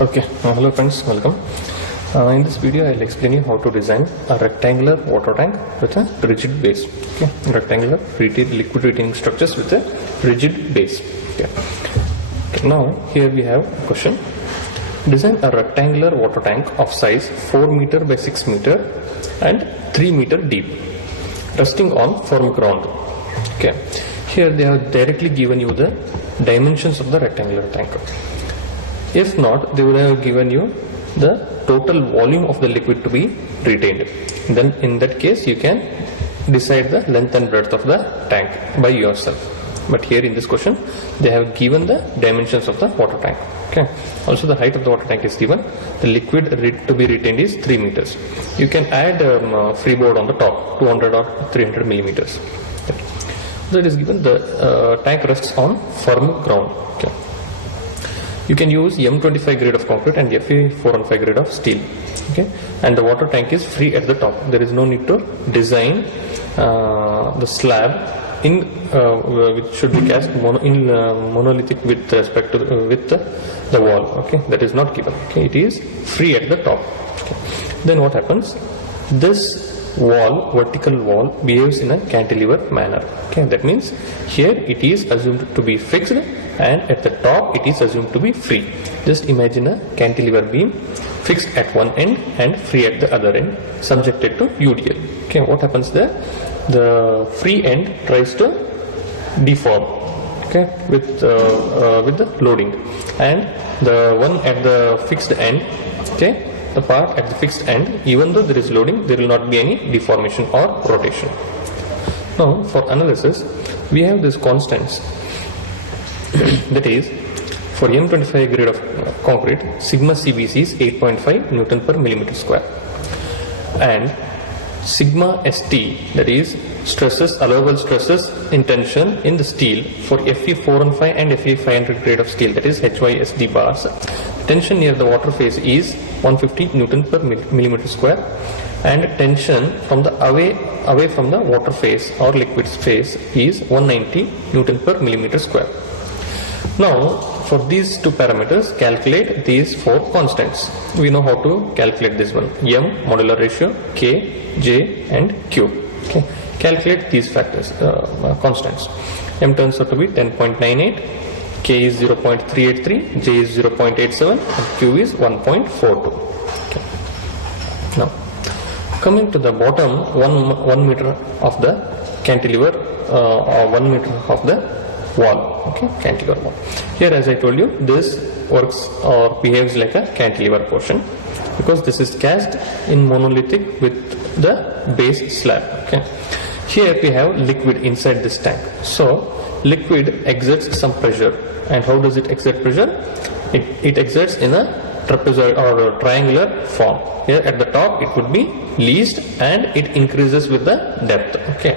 Okay, hello friends, welcome. In this video I'll explain you how to design a rectangular water tank with a rigid base. Okay, rectangular liquid retaining structures with a rigid base. Okay. Now here we have a question. Design a rectangular water tank of size 4 meter by 6 meter and 3 meter deep, resting on firm ground. Okay. Here they have directly given you the dimensions of the rectangular tank. If not, they would have given you the total volume of the liquid to be retained. Then in that case you can decide the length and breadth of the tank by yourself. But here in this question they have given the dimensions of the water tank. Okay. Also the height of the water tank is given. The liquid to be retained is 3 meters. You can add freeboard on the top, 200 or 300 millimeters. Okay. So it is given the tank rests on firm ground. Okay. You can use M25 grade of concrete and Fe415 grade of steel. Okay, and the water tank is free at the top. There is no need to design the slab in which should be cast monolithic with respect to the wall. Okay, that is not given. Okay, it is free at the top. Okay. Then what happens? This vertical wall behaves in a cantilever manner. Okay, that means here it is assumed to be fixed and at the top it is assumed to be free. Just imagine a cantilever beam fixed at one end and free at the other end, subjected to UDL. Okay, what happens there? The free end tries to deform, okay, with the loading, and the one at the fixed end, okay, the part at the fixed end, even though there is loading, there will not be any deformation or rotation. Now for analysis we have these constants. That is, for M25 grade of concrete, sigma CBC is 8.5 Newton per millimeter square, and sigma ST, that is stresses, allowable stresses in tension in the steel for Fe415 and Fe500 grade of steel, that is HYSD bars. Tension near the water phase is 150 Newton per millimeter square, and tension from the away from the water phase or liquid phase is 190 Newton per millimeter square. Now for these two parameters, calculate these four constants. We know how to calculate this one: M, modular ratio, K, J and Q. Okay. Calculate these factors, constants. M turns out to be 10.98, K is 0.383, J is 0.87 and Q is 1.42. Okay. Now coming to the bottom 1 meter of the cantilever or 1 meter of the wall. Okay, cantilever wall. Here, as I told you, this works or behaves like a cantilever portion because this is cast in monolithic with the base slab. Okay. Here we have liquid inside this tank. So liquid exerts some pressure, and how does it exert pressure? It exerts in a trapezoid or a triangular form. Here at the top it would be least and it increases with the depth. Okay.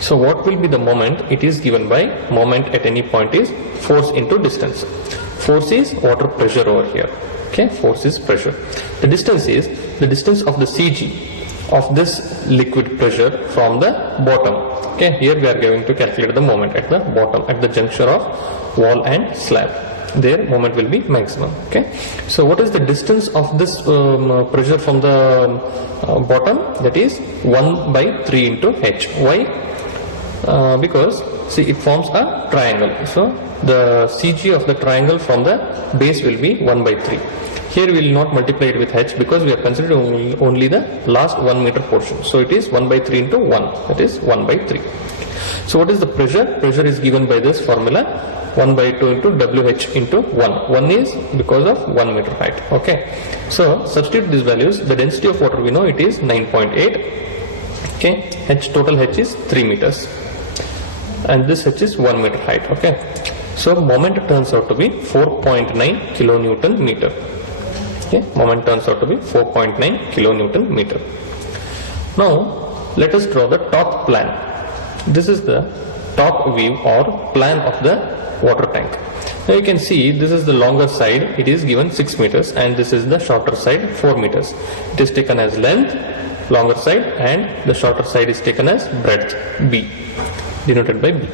So what will be the moment? It is given by moment at any point is force into distance. Force is water pressure over here. Okay, force is pressure. The distance is the distance of the CG of this liquid pressure from the bottom. Okay, here we are going to calculate the moment at the bottom, at the juncture of wall and slab. There moment will be maximum. Okay, so what is the distance of this pressure from the bottom? That is 1 by 3 into H. Why? Because see, it forms a triangle, so the CG of the triangle from the base will be 1 by 3. Here we will not multiply it with H because we are considering only the last 1 meter portion, so it is 1 by 3 into 1, that is 1 by 3. So what is the pressure? Pressure is given by this formula, 1 by 2 into WH into 1 is because of 1 meter height. Okay, so substitute these values. The density of water we know it is 9.8. Okay, total H is 3 meters and this H is 1 meter height. Okay, so moment turns out to be 4.9 kilonewton meter. Okay, moment turns out to be 4.9 kilonewton meter. Now let us draw the top plan. This is the top view or plan of the water tank. Now you can see this is the longer side, it is given 6 meters, and this is the shorter side, 4 meters. It is taken as length, longer side, and the shorter side is taken as breadth, B, denoted by B.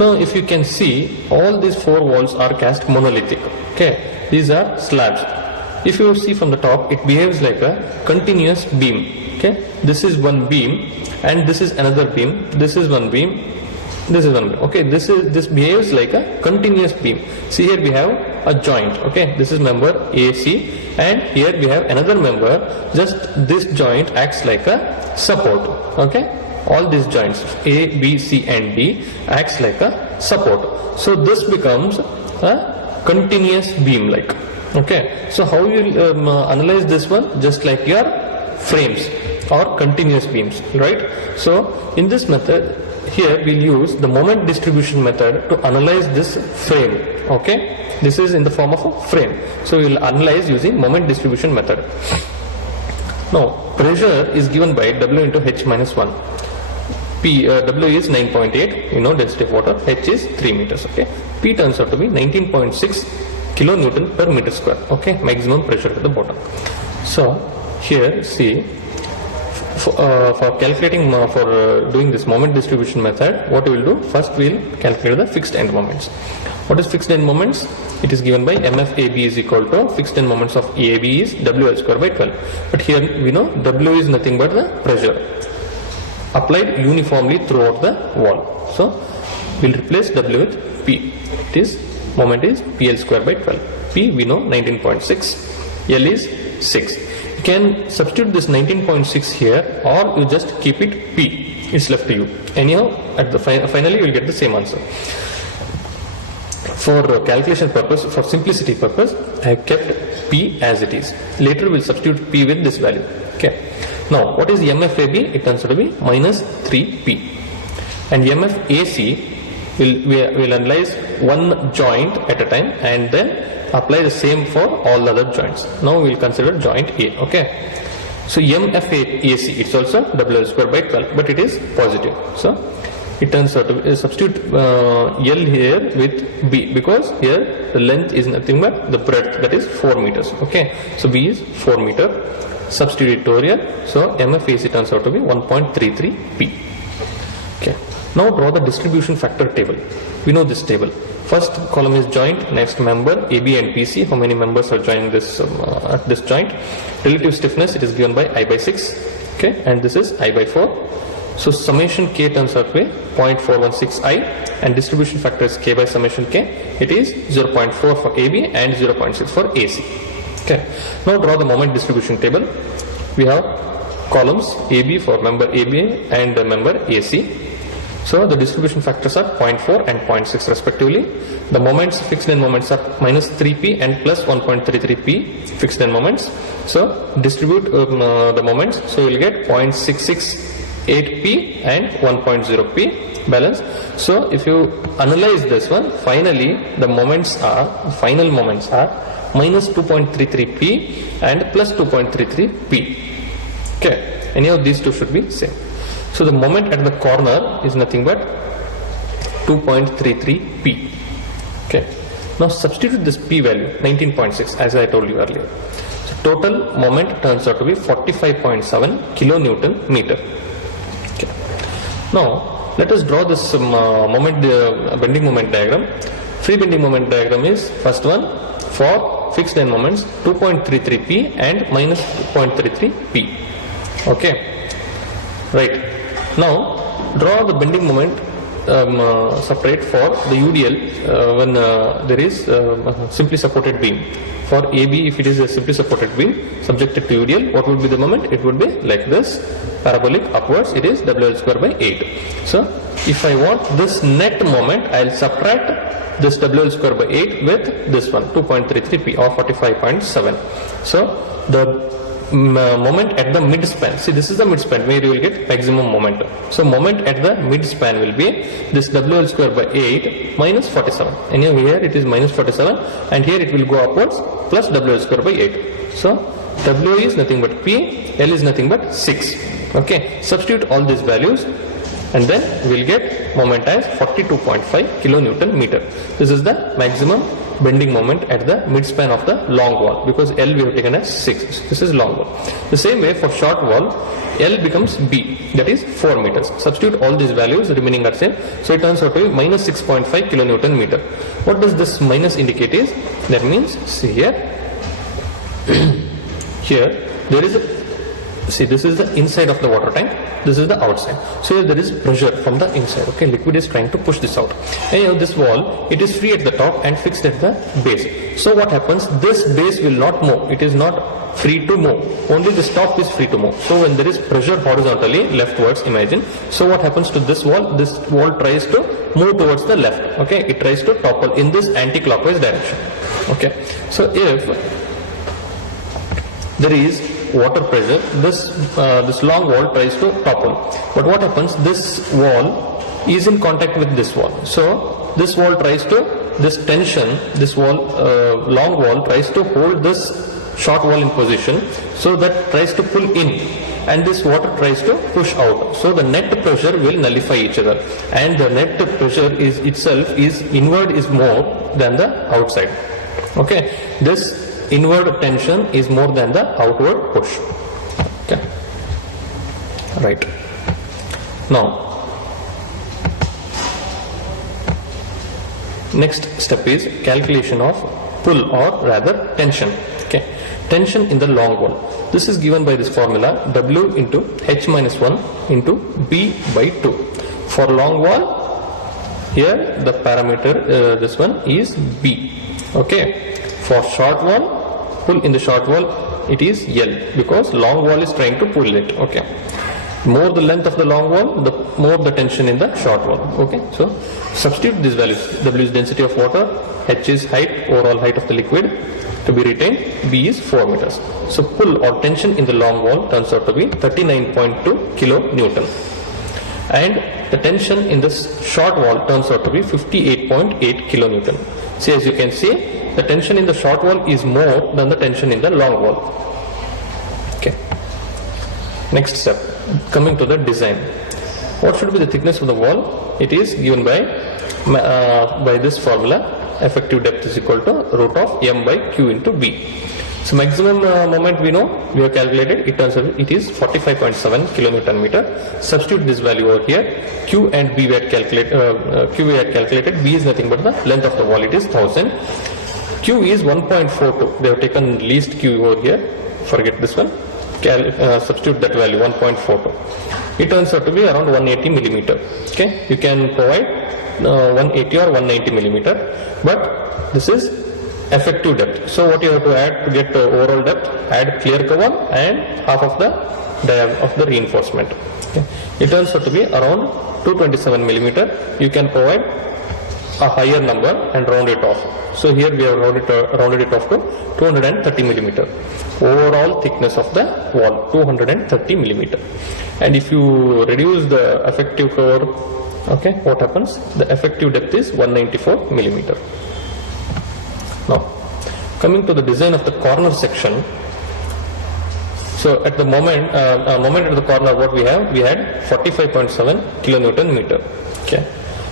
Now if you can see, all these 4 walls are cast monolithic. Okay, these are slabs. if you see from the top, it behaves like a continuous beam. Okay, this is one beam and this is another beam. This is one beam. This is one beam. Okay, this behaves like a continuous beam. See, here we have a joint. Okay, this is member AC, and here we have another member. Just this joint acts like a support. Okay, all these joints A, B, C and D acts like a support. So this becomes a continuous beam like. Okay, so how you analyze this one? Just like your frames or continuous beams, right? So in this method, here we'll use the moment distribution method to analyze this frame. Okay, this is in the form of a frame, so we'll analyze using moment distribution method. Now pressure is given by W into H minus 1. W is 9.8, you know, density of water. H is 3 meters. Okay, P turns out to be 19.6 kilonewton per meter square. Okay, maximum pressure at the bottom. So here see, for calculating doing this moment distribution method, what we will do, first we will calculate the fixed end moments. What is fixed end moments? It is given by MFAB is equal to fixed end moments of EAB is WL square by 12. But here we know W is nothing but the pressure applied uniformly throughout the wall. So we will replace W with P. It is moment is PL square by 12. P we know 19.6, L is 6. You can substitute this 19.6 here, or you just keep it P. It's left to you. Anyhow, at the finally you will get the same answer. For calculation purpose, for simplicity purpose, I have kept P as it is. Later we will substitute P with this value. Okay. Now what is MFAB? It turns out to be minus 3P. And MFAC will analyze one joint at a time and then apply the same for all the other joints. Now we will consider joint A. Okay. So MFAC, it's also WL square by 12, but it is positive. So it turns out to substitute L here with B, because here the length is nothing but the breadth, that is 4 meters. Okay. So B is 4 meter. Substitute here. So MFAC turns out to be 1.33P. Okay. Now draw the distribution factor table. We know this table. First column is joint, next member AB and PC. How many members are joining this at this joint? Relative stiffness, it is given by I by 6. Okay, and this is I by 4. So summation K turns out to be 0.416I, and distribution factor is K by summation K. It is 0.4 for AB and 0.6 for AC. Okay. Now draw the moment distribution table. We have columns AB for member AB and member AC. So the distribution factors are 0.4 and 0.6 respectively. The moments, fixed end moments, are minus 3P and plus 1.33P fixed end moments. So distribute the moments. So you will get 0.668P and 1.0P balance. So if you analyze this one, finally the final moments are minus 2.33P and plus 2.33P. Okay. Any of these two should be same. So the moment at the corner is nothing but 2.33P. Okay. Now substitute this P value 19.6 as I told you earlier. So total moment turns out to be 45.7 kilonewton meter. Okay. Now let us draw this bending moment diagram. Free bending moment diagram is first one for fixed end moments 2.33P and minus 2.33P. Okay. Right. Now draw the bending moment separate for the UDL when there is simply supported beam. For AB, if it is a simply supported beam subjected to UDL, what would be the moment? It would be like this, parabolic upwards. It is WL square by 8. So if I want this net moment, I will subtract this WL square by 8 with this one 2.33P or 45.7. So the moment at the mid span, see this is the mid span where you will get maximum momentum. So moment at the mid span will be this WL square by 8 minus 47, and here it is minus 47, and here it will go upwards plus WL square by 8. So W is nothing but P, L is nothing but 6. Okay, substitute all these values and then we will get moment as 42.5 kilonewton meter. This is the maximum bending moment at the midspan of the long wall, because L we have taken as 6. This is long wall. The same way for short wall, L becomes B, that is 4 meters. Substitute all these values, remaining are same. So it turns out to be minus 6.5 kilonewton meter. What does this minus indicate is? That means, see here, Here there is a, see, this is the inside of the water tank, this is the outside. So here there is pressure from the inside. Okay, liquid is trying to push this out. And you know, this wall, it is free at the top and fixed at the base. So what happens, this base will not move, it is not free to move, only this top is free to move. So when there is pressure horizontally leftwards, imagine, so what happens to this wall tries to move towards the left. Okay, it tries to topple in this anti-clockwise direction. Okay, so if there is water pressure, this long wall tries to topple, but what happens, this wall is in contact with this wall, so this wall tries to, this tension, this wall, long wall tries to hold this short wall in position, so that tries to pull in, and this water tries to push out, so the net pressure will nullify each other, and the net pressure is itself is inward is more than the outside. Okay, this inward tension is more than the outward push. Okay, right. Now next step is calculation of pull, or rather tension. Okay, tension in the long wall. This is given by this formula, W into H minus 1 into B by 2. For long wall, here the parameter, this one is B. Okay, for short wall, pull in the short wall, it is L, because long wall is trying to pull it. Okay, more the length of the long wall, the more the tension in the short wall. Okay, so substitute these values. W is density of water, H is height, overall height of the liquid to be retained, B is 4 meters. So pull or tension in the long wall turns out to be 39.2 kilonewton, and the tension in the short wall turns out to be 58.8 kilonewton. See, as you can see, the tension in the short wall is more than the tension in the long wall. Okay. Next step, coming to the design. What should be the thickness of the wall? It is given by this formula. Effective depth is equal to root of m by q into b. So maximum moment we know, we have calculated, it turns out it is 45.7 kilonewton meter. Substitute this value over here. Q and B we had calculated. B is nothing but the length of the wall, it is 1000. Q is 1.42. They have taken least Q over here. Forget this one. Substitute that value 1.42. It turns out to be around 180 millimeter. Okay, you can provide 180 or 190 millimeter, but this is effective depth. So what you have to add to get overall depth? Add clear cover and half of the diameter of the reinforcement. Okay, it turns out to be around 227 millimeter. You can provide a higher number and round it off. So here we have rounded it off to 230 millimeter. Overall thickness of the wall 230 millimeter. And if you reduce the effective cover, okay, what happens? The effective depth is 194 millimeter. Now, coming to the design of the corner section. So at the moment at the corner, what we had 45.7 kilonewton meter. Okay.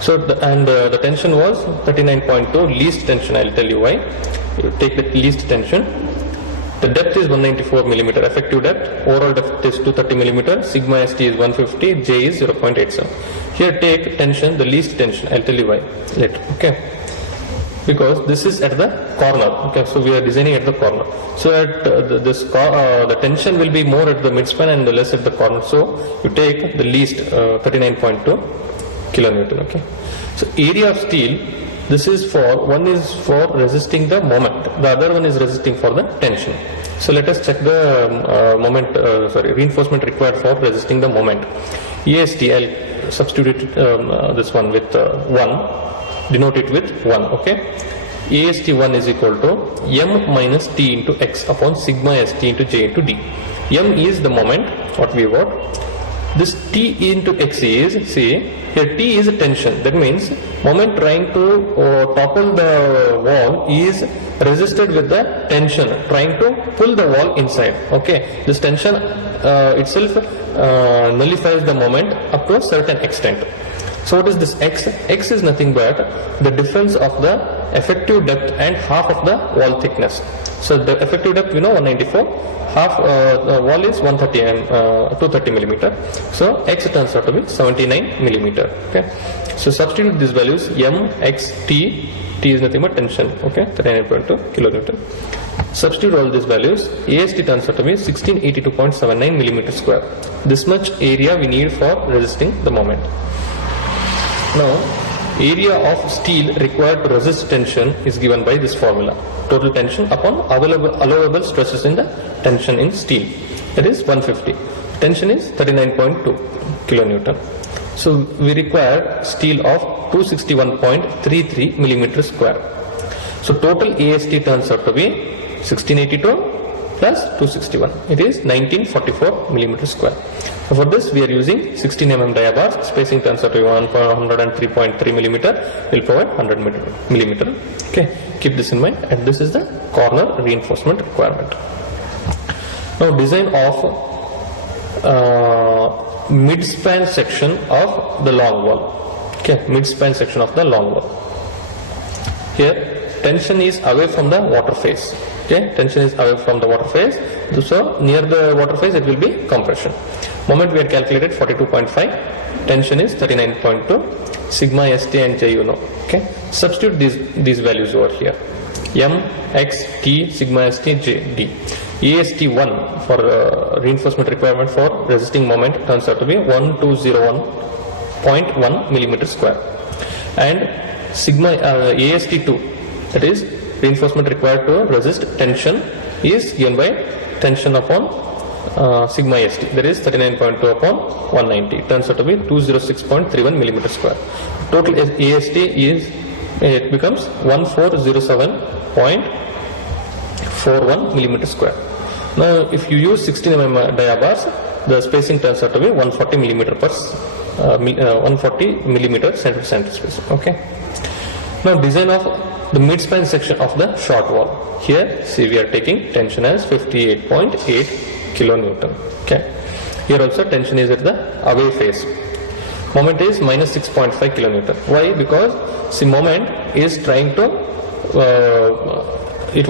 So the tension was 39.2, least tension. I'll tell you why. You take the least tension. The depth is 194 millimeter, effective depth. Overall depth is 230 millimeter. Sigma st is 150. J is 0.87. Here take tension, the least tension. I'll tell you why later. Okay. Because this is at the corner. Okay, so we are designing at the corner. So at the tension will be more at the midspan and less at the corner. So you take the least 39.2 kilonewton. Okay. So area of steel, this is one is for resisting the moment, the other one is resisting for the tension. So let us check the reinforcement required for resisting the moment. AST, I'll substitute this one with 1, denote it with 1. Okay. AST1 is equal to m minus t into x upon sigma st into j into d. M is the moment, what we got. This t into x is, see, here t is a tension. That means moment trying to topple the wall is resisted with the tension trying to pull the wall inside. Okay, this tension itself nullifies the moment up to a certain extent. So what is this x? X is nothing but the difference of the effective depth and half of the wall thickness. So the effective depth we know 194, half wall is 230 millimeter. So x turns out to be 79 millimeter. Okay. So substitute these values m, x, t. T is nothing but tension. Okay, 39.2 kilonewton. Substitute all these values. AST turns out to be 1682.79 millimeter square. This much area we need for resisting the moment. Now, area of steel required to resist tension is given by this formula. Total tension upon allowable stresses in the tension in steel. That is 150. Tension is 39.2 kilonewton. So we require steel of 261.33 millimeter square. So total AST turns out to be 1682 plus 261. It is 1944 millimeter square. So for this we are using 16 mm dia bars. Spacing turns out to be 103.3 millimeter. Will provide 100 millimeter. Okay, keep this in mind. And this is the corner reinforcement requirement. Now design of mid-span section of the long wall. Okay, mid-span section of the long wall. Here tension is away from the water phase. Okay, tension is away from the water phase. So near the water phase it will be compression. Moment we had calculated 42.5. Tension is 39.2. Sigma, ST and J you know. Okay, substitute these values over here. M, X, T, sigma, ST, J, D. AST1 for reinforcement requirement for resisting moment turns out to be 1201.1 millimeter square, and sigma AST2, that is reinforcement required to resist tension, is given by tension upon sigma ST, that is 39.2 upon 190, turns out to be 206.31 millimeter square. Total AST is, it becomes 1407.41 millimeter square. Now if you use 16 mm dia bars, the spacing turns out to be 140 millimeter per 140 millimeter center to center space. Okay. Now design of the mid-span section of the short wall. Here see we are taking tension as 58.8 kilonewton. Okay. Here also tension is at the away phase. Moment is minus 6.5 kilonewton. Why? Because see moment is trying to earlier it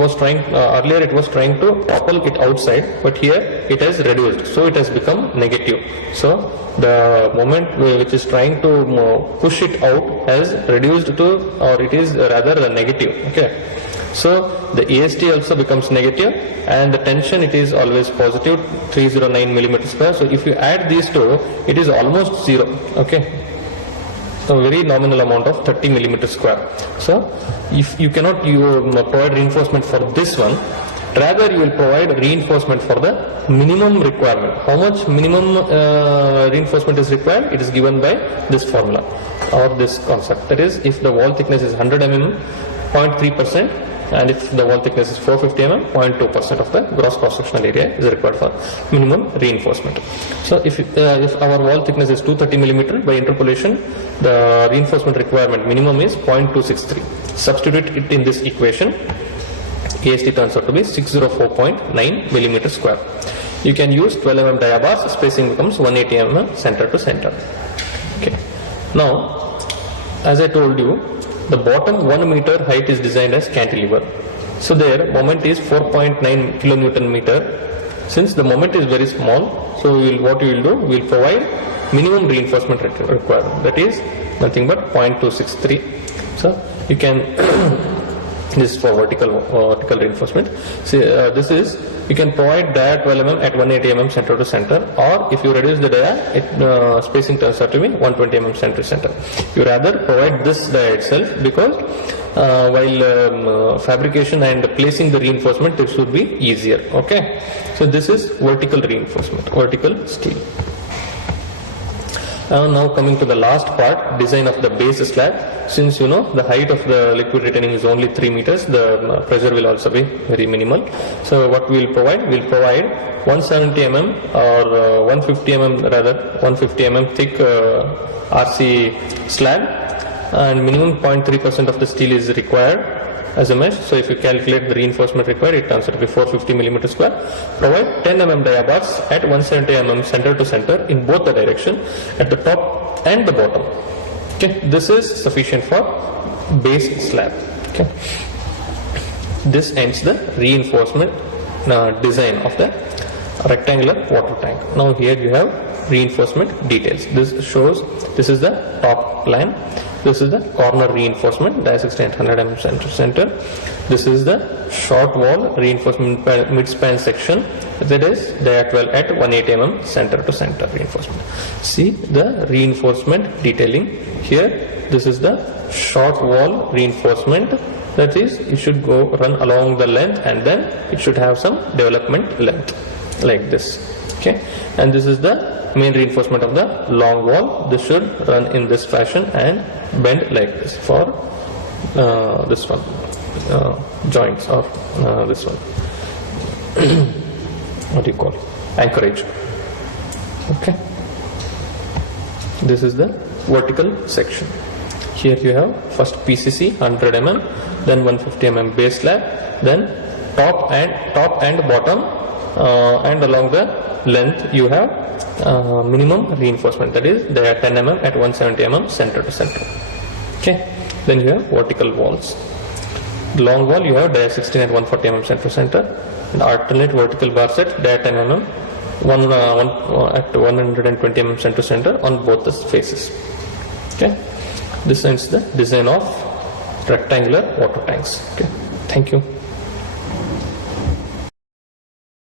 was trying to topple it outside, but here it has reduced, so it has become negative. So the moment which is trying to push it out has reduced to, or it is rather negative. Okay, so the AST also becomes negative, and the tension it is always positive 309 millimeter square. So if you add these two, it is almost zero. Okay, so very nominal amount of 30 millimeter square. So if you cannot provide reinforcement for this one, rather you will provide reinforcement for the minimum requirement. How much minimum reinforcement is required? It is given by this formula or this concept. That is, if the wall thickness is 100 mm, 0.3%, and if the wall thickness is 450 mm, 0.2% of the gross cross-sectional area is required for minimum reinforcement. So if our wall thickness is 230 mm, by interpolation the reinforcement requirement minimum is 0.263. Substitute it in this equation. AST turns out to be 604.9 millimeter square. You can use 12 mm dia bars. Spacing becomes 180 mm center to center. Okay. Now, as I told you, the bottom 1 meter height is designed as cantilever. So there moment is 4.9 kilonewton meter. Since the moment is very small, so what we will do, we will provide minimum reinforcement requirement, that is nothing but 0.263. So you can this is for vertical reinforcement. So this is, you can provide dia 12 mm at 180 mm center to center, or if you reduce the dia, spacing turns out to be 120 mm center to center. You rather provide this dia itself, because while fabrication and placing the reinforcement, this would be easier. Okay, so this is vertical reinforcement, vertical steel. Now coming to the last part, design of the base slab. Since you know the height of the liquid retaining is only 3 meters, the pressure will also be very minimal. So what we will provide? We will provide 170 mm or 150 mm rather 150 mm thick RC slab, and minimum 0.3% of the steel is required as a mesh. So if you calculate the reinforcement required, it turns out to be 450 millimeter square. Provide 10 mm dia bars at 170 mm center to center in both the direction, at the top and the bottom. Okay, this is sufficient for base slab. Okay, this ends the reinforcement design of the rectangular water tank. Now here you have reinforcement details. This shows, this is the top plan. This is the corner reinforcement, dia 16 at 100 mm center to center. This is the short wall reinforcement mid-span section that is diac 12 at 180 mm center to center reinforcement. See the reinforcement detailing here. This is the short wall reinforcement, that is it should go run along the length and then it should have some development length like this. Okay, and this is the main reinforcement of the long wall. This should run in this fashion and bend like this for this one joints or this one what do you call it? Anchorage. Okay, this is the vertical section. Here you have first PCC 100 mm, then 150 mm base slab, then top and bottom, and along the length you have minimum reinforcement, that is they are 10 mm at 170 mm center to center. Okay, then you have vertical walls. The long wall you have dia 16 at 140 mm center to center, and alternate vertical bar set dia 10 mm at 120 mm center to center on both the faces. Okay, this ends the design of rectangular water tanks. Okay, thank you.